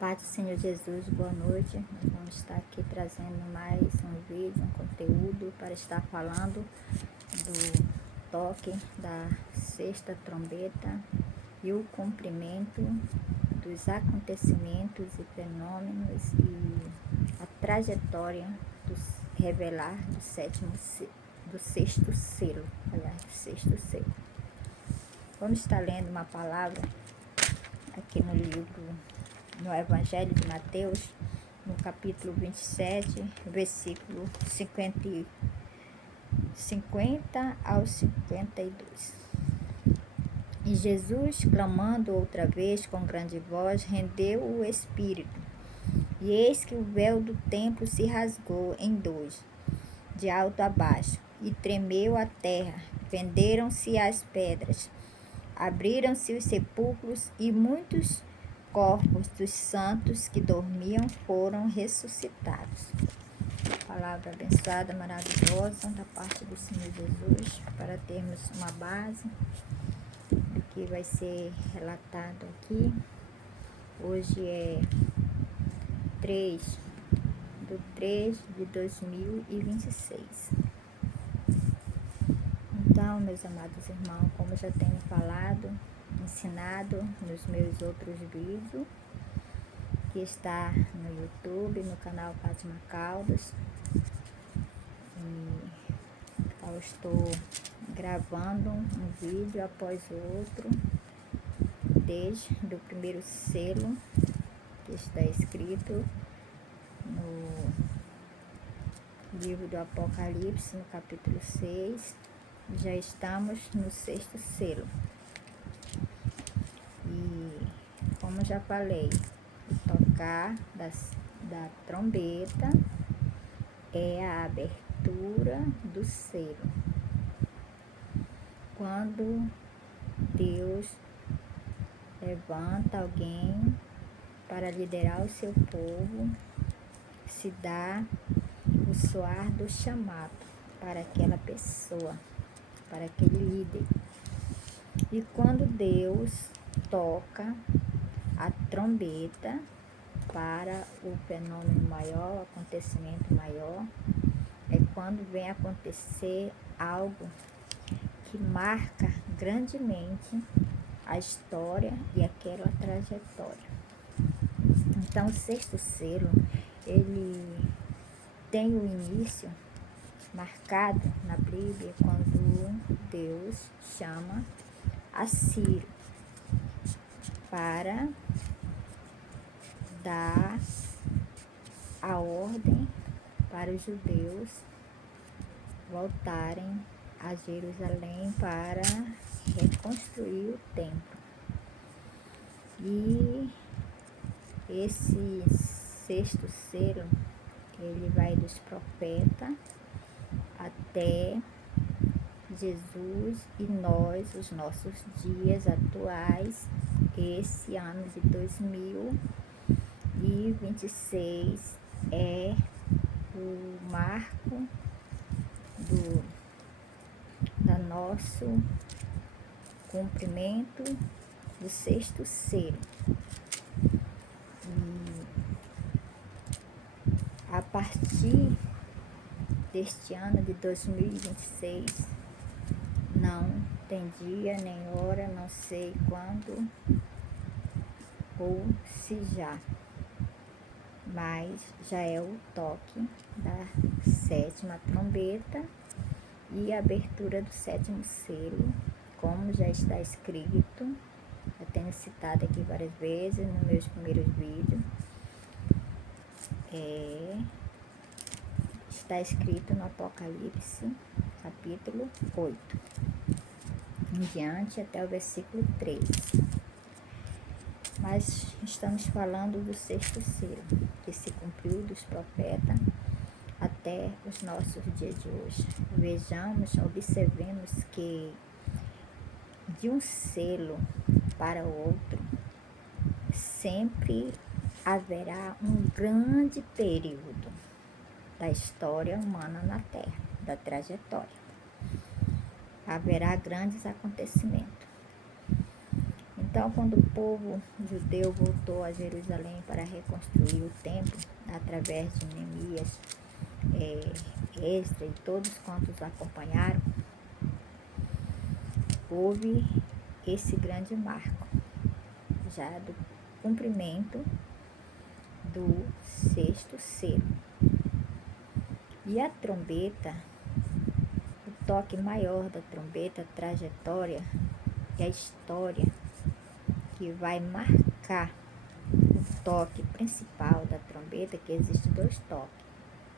Paz do Senhor Jesus, boa noite. Nós vamos estar aqui trazendo mais um vídeo, um conteúdo para estar falando do toque da sexta trombeta e o cumprimento dos acontecimentos e fenômenos e a trajetória do revelar do sexto selo, do sexto selo. Vamos estar lendo uma palavra aqui no livro, no Evangelho de Mateus, no capítulo 27, versículo 50 ao 52. E Jesus, clamando outra vez com grande voz, rendeu o espírito. E eis que o véu do templo se rasgou em dois, de alto a baixo, e tremeu a terra, fenderam-se as pedras, abriram-se os sepulcros, e muitos corpos dos santos que dormiam foram ressuscitados. Palavra abençoada, maravilhosa, da parte do Senhor Jesus, para termos uma base do que vai ser relatado aqui. Hoje é 3/3/2026. Então, meus amados irmãos, como eu já tenho falado, ensinado nos meus outros vídeos, que está no YouTube, no canal Fátima Caldas, e eu estou gravando um vídeo após o outro, desde o primeiro selo, que está escrito no livro do Apocalipse, no capítulo 6, já estamos no sexto selo. E, como já falei, o tocar da trombeta é a abertura do selo. Quando Deus levanta alguém para liderar o seu povo, se dá o soar do chamado para aquela pessoa, para aquele líder. E quando Deus toca a trombeta para o fenômeno maior, o acontecimento maior, é quando vem acontecer algo que marca grandemente a história e aquela trajetória. Então, o sexto selo, ele tem o início marcado na Bíblia quando Deus chama a Ciro para dar a ordem para os judeus voltarem a Jerusalém para reconstruir o templo. E esse sexto selo, ele vai dos profetas até Jesus e nós, os nossos dias atuais, esse ano de 2026 é o marco do nosso cumprimento do sexto selo. E a partir deste ano de 2026, não tem dia nem hora, não sei quando ou se já, mas já é o toque da sétima trombeta e a abertura do sétimo selo, como já está escrito. Eu tenho citado aqui várias vezes nos meus primeiros vídeos. Está escrito no Apocalipse, capítulo 8, em diante até o versículo 13. Mas estamos falando do sexto selo, que se cumpriu dos profetas até os nossos dias de hoje. Observemos que de um selo para o outro, sempre haverá um grande período da história humana na Terra, da trajetória. Haverá grandes acontecimentos. Então, quando o povo judeu voltou a Jerusalém para reconstruir o templo, através de Neemias, Esdras e todos quantos acompanharam, houve esse grande marco, já do cumprimento do sexto selo. E a trombeta, o toque maior da trombeta, a trajetória e a história que vai marcar o toque principal da trombeta, que existe 2 toques.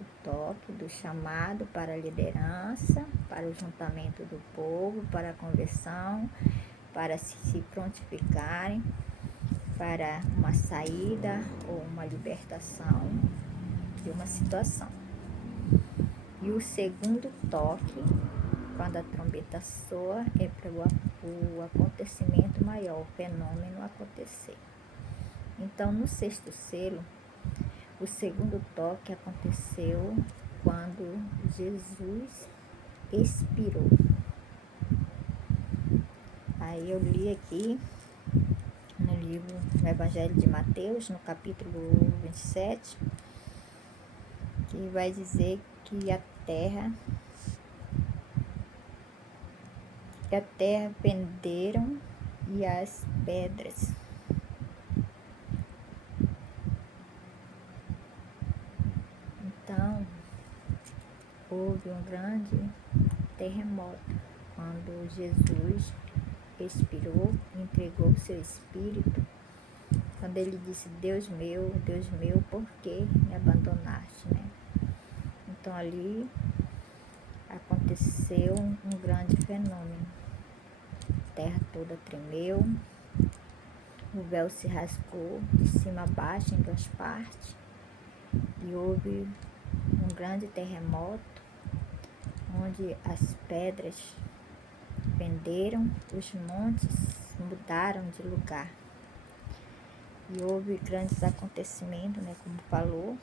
O toque do chamado para a liderança, para o juntamento do povo, para a conversão, para se prontificarem para uma saída ou uma libertação de uma situação. E o segundo toque, quando a trombeta soa, é para o acontecimento maior, o fenômeno acontecer. Então, no sexto selo, o segundo toque aconteceu quando Jesus expirou. Aí eu li aqui no livro do Evangelho de Mateus, no capítulo 27, que vai dizer que a terra penderam e as pedras. Então, houve um grande terremoto quando Jesus expirou, entregou o seu espírito, quando ele disse: Deus meu, por que me abandonaste, né? Então ali aconteceu um grande fenômeno. A terra toda tremeu, o véu se rasgou de cima a baixo em 2 partes e houve um grande terremoto onde as pedras penderam, os montes mudaram de lugar. E houve grandes acontecimentos, né, como falou,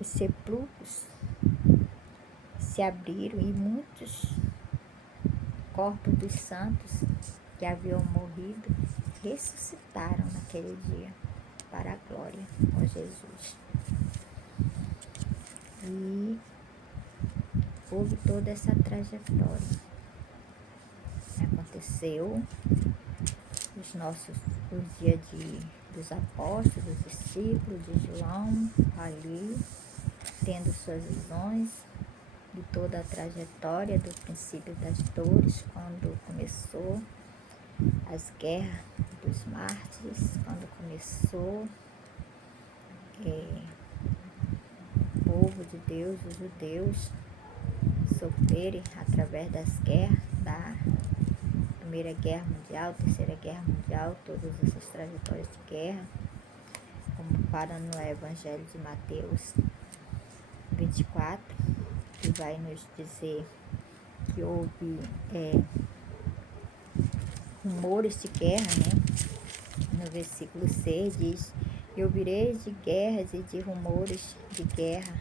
os sepulcros se abriram e muitos corpos dos santos que haviam morrido ressuscitaram naquele dia para a glória com Jesus. E houve toda essa trajetória. Aconteceu os dias dos apóstolos, dos discípulos de João, ali, tendo suas visões de toda a trajetória do princípio das dores, quando começou as guerras dos mártires, quando começou o povo de Deus, os judeus, sofrerem através das guerras, da Primeira Guerra Mundial, Terceira Guerra Mundial, todas essas trajetórias de guerra, como fala no Evangelho de Mateus 24, que vai nos dizer que houve rumores de guerra, né? No versículo 6 diz: e ouvireis de guerras e de rumores de guerra.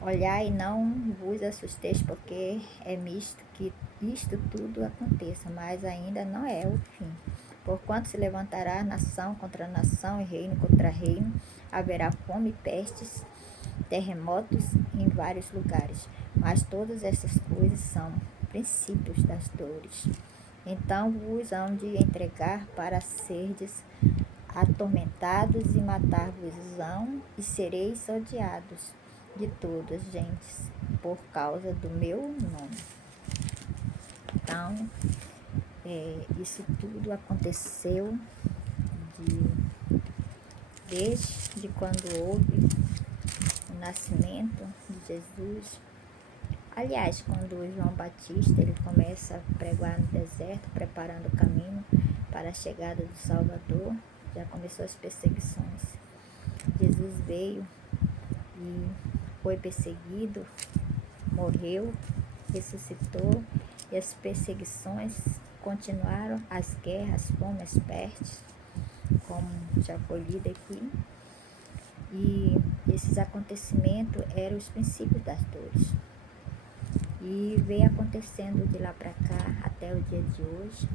Olhai e não vos assusteis, porque é misto que isto tudo aconteça, mas ainda não é o fim. Porquanto se levantará nação contra nação e reino contra reino, haverá fome, pestes, terremotos em vários lugares. Mas todas essas coisas são princípios das dores. Então vos hão de entregar para serdes atormentados e matar-vos-ão e sereis odiados de todas as gentes por causa do meu nome. Então, isso tudo aconteceu desde quando houve o nascimento de Jesus. Aliás, quando João Batista ele começa a pregar no deserto, preparando o caminho para a chegada do Salvador, já começou as perseguições. Jesus veio e foi perseguido, morreu, ressuscitou, e as perseguições continuaram, as guerras, as fomes, as pestes, como já foi lido aqui. E esses acontecimentos eram os princípios das dores. E veio acontecendo de lá para cá até o dia de hoje,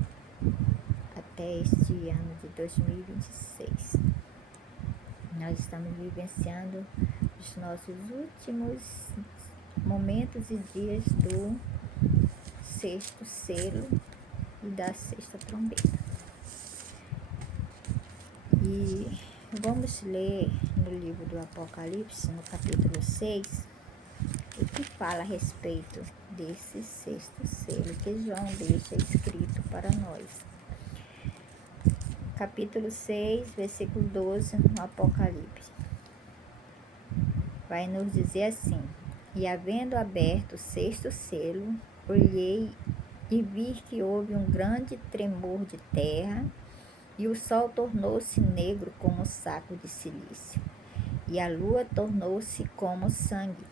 até este ano de 2026. Nós estamos vivenciando os nossos últimos momentos e dias do sexto selo e da sexta trombeta. E vamos ler no livro do Apocalipse, no capítulo 6, o que fala a respeito desse sexto selo que João deixa escrito para nós. Capítulo 6, versículo 12, no Apocalipse. Vai nos dizer assim: E havendo aberto o sexto selo, olhei e vi que houve um grande tremor de terra, e o sol tornou-se negro como um saco de cilício, e a lua tornou-se como sangue,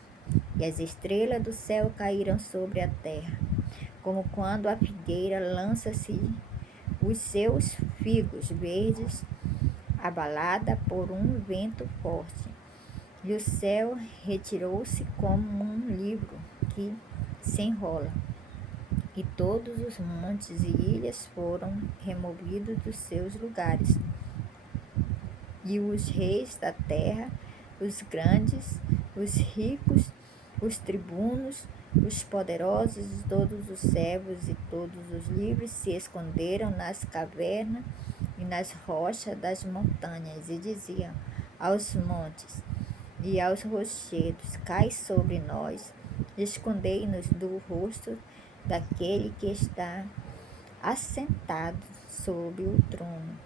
e as estrelas do céu caíram sobre a terra, como quando a figueira lança-se os seus figos verdes, abalada por um vento forte. E o céu retirou-se como um livro que se enrola, e todos os montes e ilhas foram removidos dos seus lugares. E os reis da terra, os grandes, os ricos, os tribunos, os poderosos, todos os servos e todos os livres se esconderam nas cavernas e nas rochas das montanhas e diziam aos montes e aos rochedos: Cai sobre nós, escondei-nos do rosto daquele que está assentado sobre o trono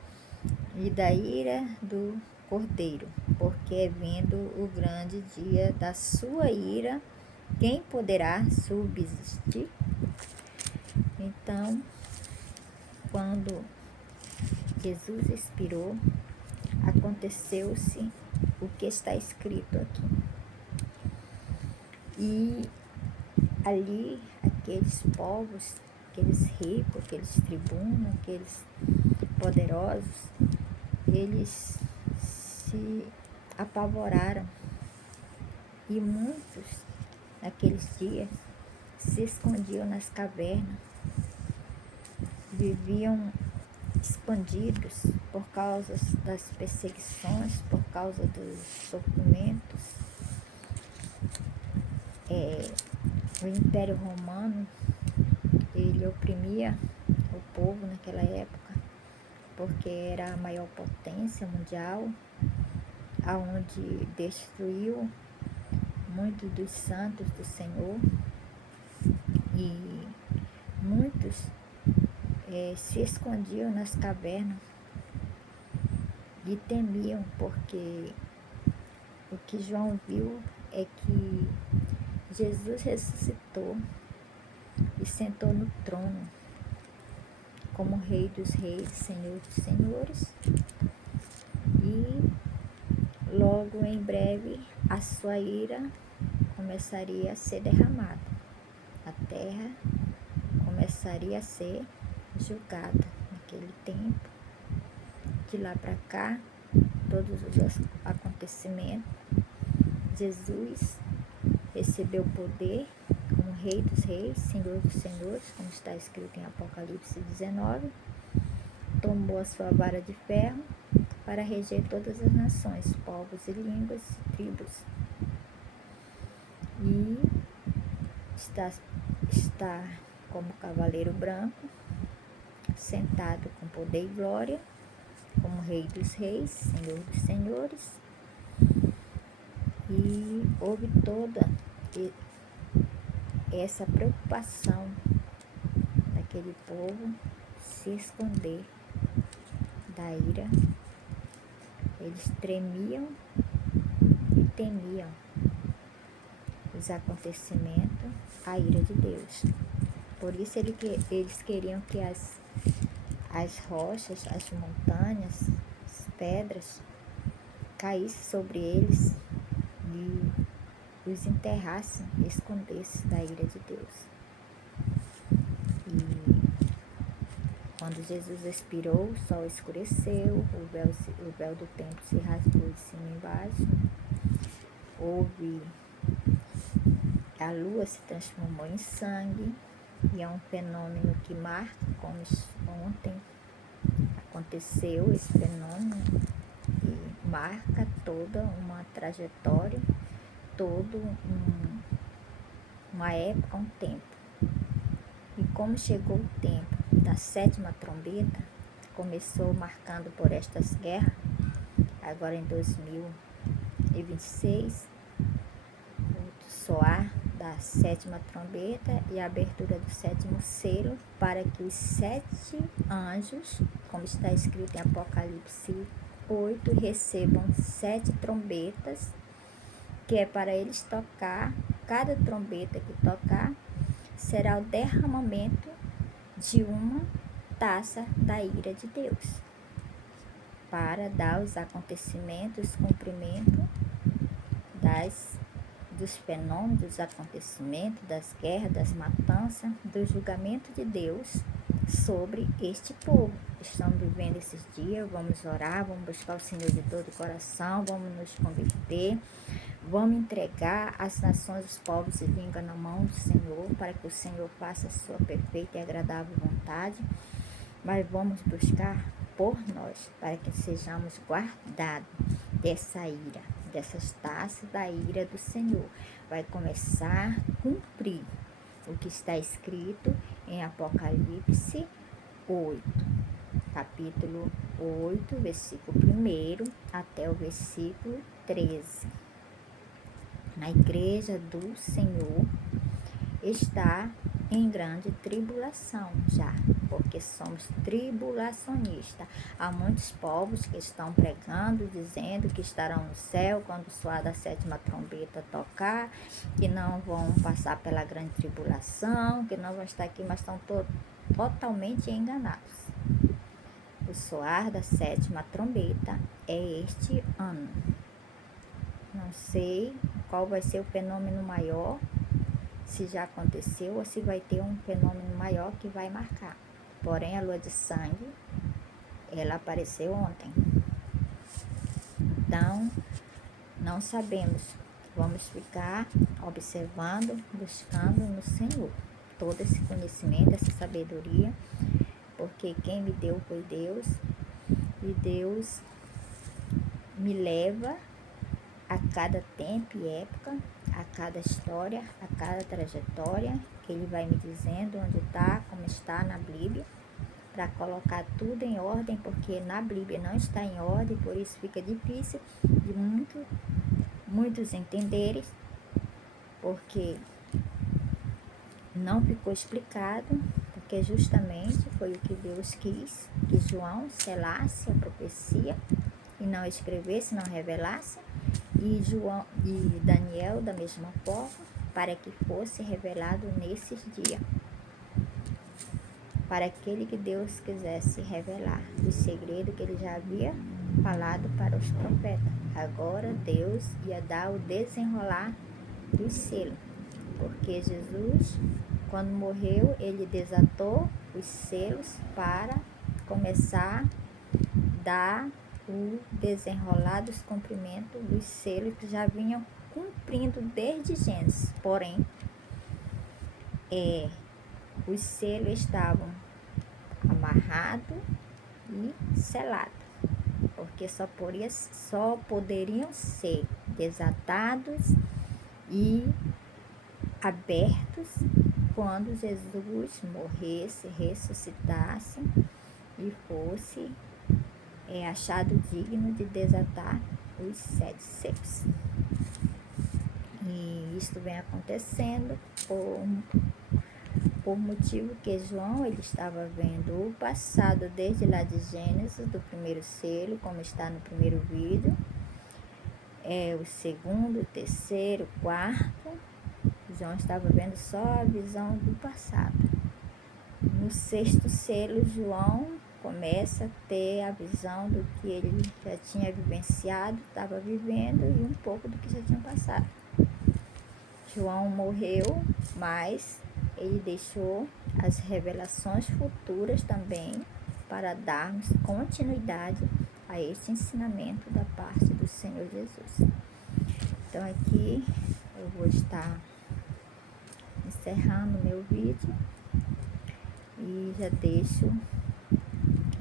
e da ira do Cordeiro, porque vindo o grande dia da sua ira, quem poderá subsistir? Então, quando Jesus expirou, aconteceu-se o que está escrito aqui. E ali, aqueles povos, aqueles ricos, aqueles tribunos, aqueles poderosos, eles se apavoraram. E muitos, naqueles dias, se escondiam nas cavernas, viviam escondidos por causa das perseguições, por causa dos sofrimentos. O Império Romano, ele oprimia o povo naquela época, porque era a maior potência mundial, aonde destruiu muitos dos santos do Senhor, e muitos se escondiam nas cavernas e temiam, porque o que João viu é que Jesus ressuscitou e sentou no trono como Rei dos Reis, Senhor dos Senhores, e logo em breve a sua ira começaria a ser derramada. A terra começaria a ser julgada naquele tempo. De lá para cá, todos os acontecimentos, Jesus recebeu poder como Rei dos Reis, Senhor dos Senhores, como está escrito em Apocalipse 19, tomou a sua vara de ferro para reger todas as nações, povos e línguas e tribos. E está como cavaleiro branco, sentado com poder e glória, como Rei dos Reis, Senhor dos Senhores. E houve toda essa preocupação daquele povo se esconder da ira. Eles tremiam e temiam os acontecimentos, a ira de Deus. Por isso eles queriam que as rochas, as montanhas, as pedras caíssem sobre eles e os enterrassem, escondessem da ira de Deus. E quando Jesus expirou, o sol escureceu, o véu do templo se rasgou de cima e embaixo. Houve a lua se transformou em sangue, e é um fenômeno que marca, como ontem aconteceu esse fenômeno, e marca toda uma trajetória, uma época, um tempo. E como chegou o tempo da 7ª trombeta, começou marcando por estas guerras, agora em 2026, o soar da 7ª trombeta e a abertura do 7º selo, para que os 7 anjos, como está escrito em Apocalipse 8, recebam 7 trombetas, que é para eles tocar. Cada trombeta que tocar será o derramamento de uma taça da ira de Deus, para dar os acontecimentos, cumprimento dos fenômenos, dos acontecimentos, das guerras, das matanças, do julgamento de Deus sobre este povo. Estamos vivendo esses dias, vamos orar, vamos buscar o Senhor de todo o coração, vamos nos converter, vamos entregar as nações, os povos e língua na mão do Senhor, para que o Senhor faça a sua perfeita e agradável vontade, mas vamos buscar por nós, para que sejamos guardados dessa ira, dessas taças da ira do Senhor. Vai começar a cumprir o que está escrito em Apocalipse 8, capítulo 8, versículo 1 até o versículo 13. Na igreja do Senhor está em grande tribulação já, porque somos tribulacionistas. Há muitos povos que estão pregando, dizendo que estarão no céu quando soar da 7ª trombeta tocar, que não vão passar pela grande tribulação, que não vão estar aqui, mas estão totalmente enganados. O soar da 7ª trombeta é este ano. Não sei qual vai ser o fenômeno maior, se já aconteceu ou se vai ter um fenômeno maior que vai marcar. Porém, a lua de sangue, ela apareceu ontem. Então, não sabemos. Vamos ficar observando, buscando no Senhor todo esse conhecimento, essa sabedoria, porque quem me deu foi Deus, e Deus me leva a cada tempo e época, a cada história, a cada trajetória. Ele vai me dizendo onde está, como está na Bíblia, para colocar tudo em ordem, porque na Bíblia não está em ordem, por isso fica difícil de muitos entenderem, porque não ficou explicado, porque justamente foi o que Deus quis, que João selasse a profecia e não escrevesse, não revelasse, e Daniel da mesma forma, para que fosse revelado nesses dias, para aquele que Deus quisesse revelar o segredo que ele já havia falado para os profetas. Agora Deus ia dar o desenrolar do selo, porque Jesus, quando morreu, ele desatou os selos para começar a dar o desenrolar dos cumprimentos dos selos que já vinham cumprindo desde Gênesis. Porém, os selos estavam amarrados e selados, porque só poderiam ser desatados e abertos quando Jesus morresse, ressuscitasse e fosse achado digno de desatar os 7 selos. E isto vem acontecendo por motivo que João ele estava vendo o passado desde lá de Gênesis, do primeiro selo, como está no primeiro vídeo, o segundo, o terceiro, o quarto. João estava vendo só a visão do passado. No 6º selo, João começa a ter a visão do que ele já tinha vivenciado, estava vivendo, e um pouco do que já tinha passado. João morreu, mas ele deixou as revelações futuras também, para darmos continuidade a esse ensinamento da parte do Senhor Jesus. Então aqui eu vou estar encerrando meu vídeo e já deixo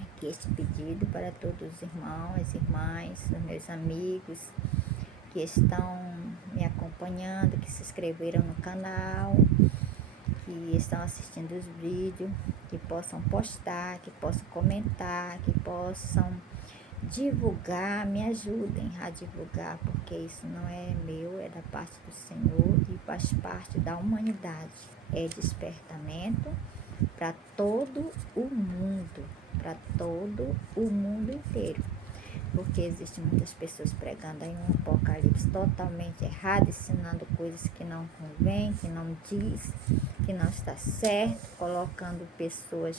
aqui este pedido para todos os irmãos, as irmãs, os meus amigos que estão me acompanhando, que se inscreveram no canal, que estão assistindo os vídeos, que possam postar, que possam comentar, que possam divulgar, me ajudem a divulgar, porque isso não é meu, é da parte do Senhor e faz parte da humanidade. É despertamento para todo o mundo inteiro. Porque existem muitas pessoas pregando aí um apocalipse totalmente errado, ensinando coisas que não convém, que não diz, que não está certo, colocando pessoas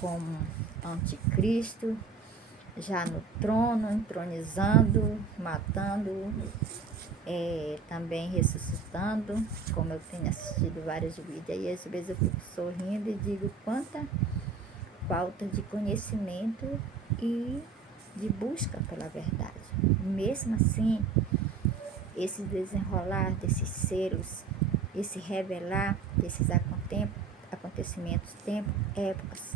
como anticristo, já no trono, entronizando, matando, também ressuscitando, como eu tenho assistido vários vídeos, e às vezes eu fico sorrindo e digo quanta falta de conhecimento e de busca pela verdade. Mesmo assim, esse desenrolar desses selos, esse revelar desses acontecimentos, tempos, épocas,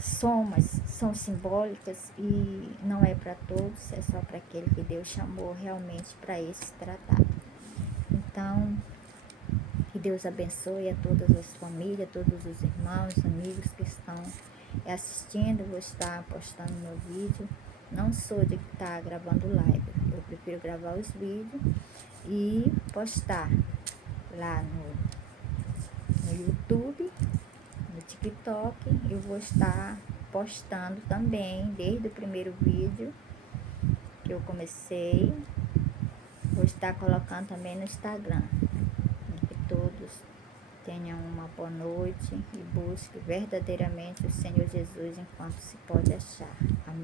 somas, são simbólicas e não é para todos, é só para aquele que Deus chamou realmente para esse tratado. Então, que Deus abençoe a todas as famílias, todos os irmãos, amigos que estão assistindo. Vou estar postando meu vídeo. Não sou de estar gravando live. Eu prefiro gravar os vídeos e postar lá no YouTube, no TikTok. Eu vou estar postando também desde o primeiro vídeo que eu comecei. Vou estar colocando também no Instagram. Que todos tenham uma boa noite e busque verdadeiramente o Senhor Jesus enquanto se pode achar. Amém.